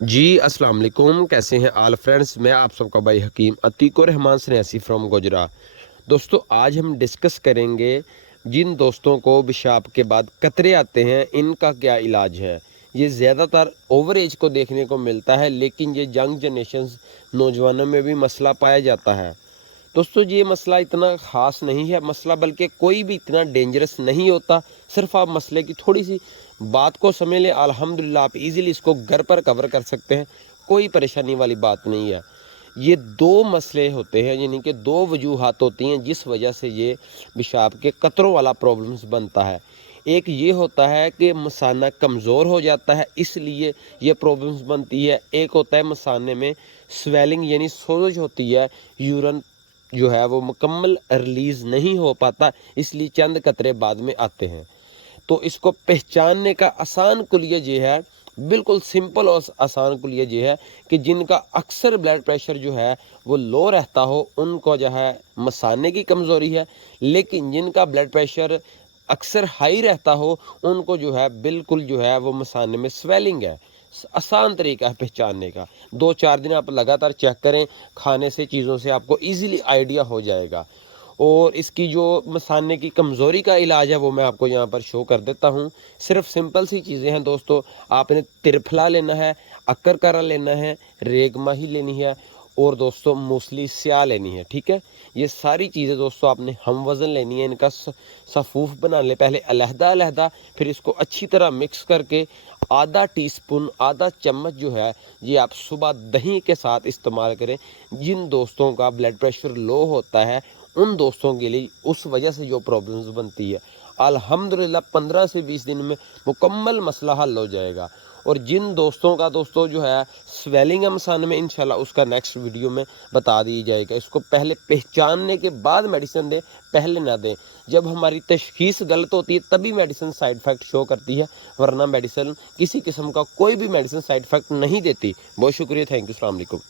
जी अस्सलाम वालेकुम, कैसे हैं आल फ्रेंड्स। मैं आप सबका भाई हकीम अतीक और रहमान सन्यासी फ्रॉम गुजरा। दोस्तों आज हम डिस्कस करेंगे जिन दोस्तों को पेशाब के बाद कतरे आते हैं इनका क्या इलाज है। ये ज़्यादातर ओवर एज को देखने को मिलता है, लेकिन ये यंग जनरेशन नौजवानों में भी मसला पाया जाता है। दोस्तों ये मसला इतना ख़ास नहीं है, मसला बल्कि कोई भी इतना डेंजरस नहीं होता। सिर्फ आप मसले की थोड़ी सी बात को समझ लें, अल्हम्दुलिल्लाह आप इजीली इसको घर पर कवर कर सकते हैं। कोई परेशानी वाली बात नहीं है। ये दो मसले होते हैं, यानी कि दो वजूहात होती हैं जिस वजह से ये पेशाब के कतरों वाला प्रॉब्लम्स बनता है। एक ये होता है कि मसाना कमज़ोर हो जाता है, इसलिए ये प्रॉब्लम्स बनती है। एक होता है मसाने में स्वेलिंग यानी सोज होती है, यूरिन जो है वो मुकम्मल रिलीज़ नहीं हो पाता, इसलिए चंद कतरे बाद में आते हैं। तो इसको पहचानने का आसान कुलिया ये है, बिल्कुल सिंपल और आसान कुलिया ये है कि जिनका अक्सर ब्लड प्रेशर जो है वो लो रहता हो उनको जो है मसाने की कमज़ोरी है, लेकिन जिनका ब्लड प्रेशर अक्सर हाई रहता हो उनको जो है बिल्कुल जो है वो मसाने में स्वेलिंग है। आसान तरीका है पहचानने का। 2-4 दिन आप लगातार चेक करें, खाने से चीज़ों से आपको ईज़िली आइडिया हो जाएगा। और इसकी जो मसाने की कमज़ोरी का इलाज है वो मैं आपको यहाँ पर शो कर देता हूँ। सिर्फ सिंपल सी चीज़ें हैं दोस्तों। आपने त्रिफला लेना है, अक्कर लेना है, रेगमाही लेनी है और दोस्तों मूसली स्याह लेनी है, ठीक है। ये सारी चीज़ें दोस्तों आपने हम वज़न लेनी है। इनका सफ़ूफ बना लें पहले अलहदा-अलहदा, फिर इसको अच्छी तरह मिक्स करके आधा टीस्पून आधा चम्मच जो है ये आप सुबह दही के साथ इस्तेमाल करें। जिन दोस्तों का ब्लड प्रेशर लो होता है उन दोस्तों के लिए उस वजह से जो प्रॉब्लम्स बनती है, अल्हम्दुलिल्लाह 15 से 20 दिन में मुकम्मल मसला हल हो जाएगा। और जिन दोस्तों का दोस्तों जो है स्वेलिंग है मसाने में, इंशाल्लाह उसका नेक्स्ट वीडियो में बता दी जाएगा। इसको पहले पहचानने के बाद मेडिसिन दें, पहले ना दें। जब हमारी तशखीस गलत होती है तभी मेडिसिन साइड इफ़ेक्ट शो करती है, वरना मेडिसिन किसी किस्म का कोई भी मेडिसिन साइड इफ़ेक्ट नहीं देती। बहुत शुक्रिया, थैंक यू, अस्सलाम वालेकुम।